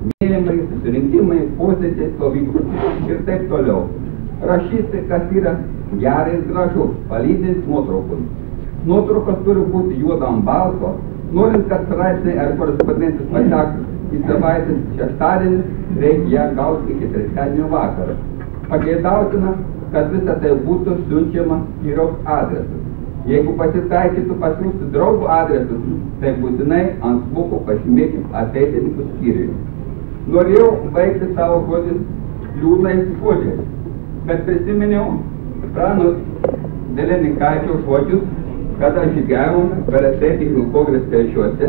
mėlymai, susirinkimai, posėdžiai, stovyklos ir taip toliau. Rašyti, kas yra gerai ir gražu, palydint nuotraukomis. Nuotraukos turi būti juoda ant balto, norint, kad straipsniai ar korespondencijos patektų į savaitės šeštadienį, reikia ją gauti iki trečiadienio vakaro. Pageidautina, kad visa tai būtų siunčiama skyriaus adresu. Jeigu pasitaikytų pasiūsti draugų adresus, tai būtinai ant smuko pažymėkim ateitininkų skyriui. Norėjau baigti savo žodžius liūdnais žodžiais, bet prisiminiau Prano Delenikaičio žodžius, kada žygiavome per ateitininkų kongres telšiuose,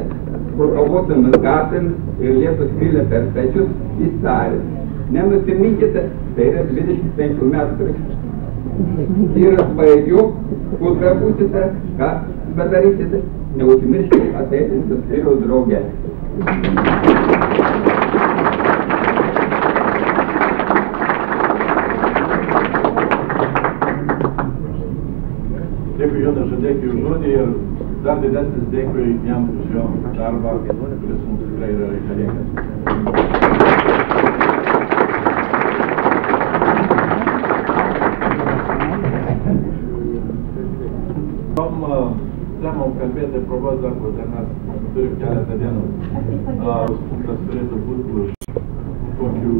kur kovotomis gatvėmis ir lietus pylė per pečius į salę. Nenusiminkite, tai yra 25 metų prieš. Ir aš baigiu, kur bebūsite, ką bedarysite, neužmirškite ateitininkų skyriaus drauge. Dėkui Jonas Žadekiui už žodį ir dar didesnis dėkui jam už jo darbą, kuris mums tikrai yra reikalingas. Temom kalbėti progos dar bus, ir mes turim keletą dienų. Punktas turėtų būti už kokių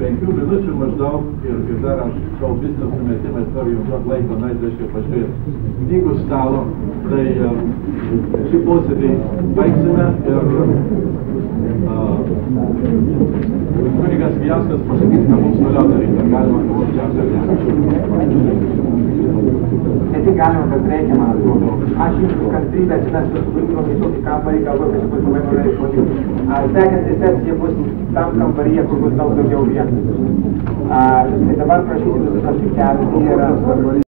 5 minučių maždaug ir dar aš savo biznio sumetimais noriu jums duoti laiko, reiškia pažiūrėti knygų stalo. Tai šį posėdį baigsime ir kunigas Vijauskas pasakys, ką mums toliau daryti, ar galima ką mums čia aptarti. Ne tik galima, bet reikia, man atrodo. Aš jums kantrybę atsivesiu sugrįžimo į tokį kambarį, galvoju, kad bus labai norėti žodžiu. Sekanti sesija bus tam kambaryje, kur bus daug daugiau vietų. Tai dabar prašysiu visus apsikelti ir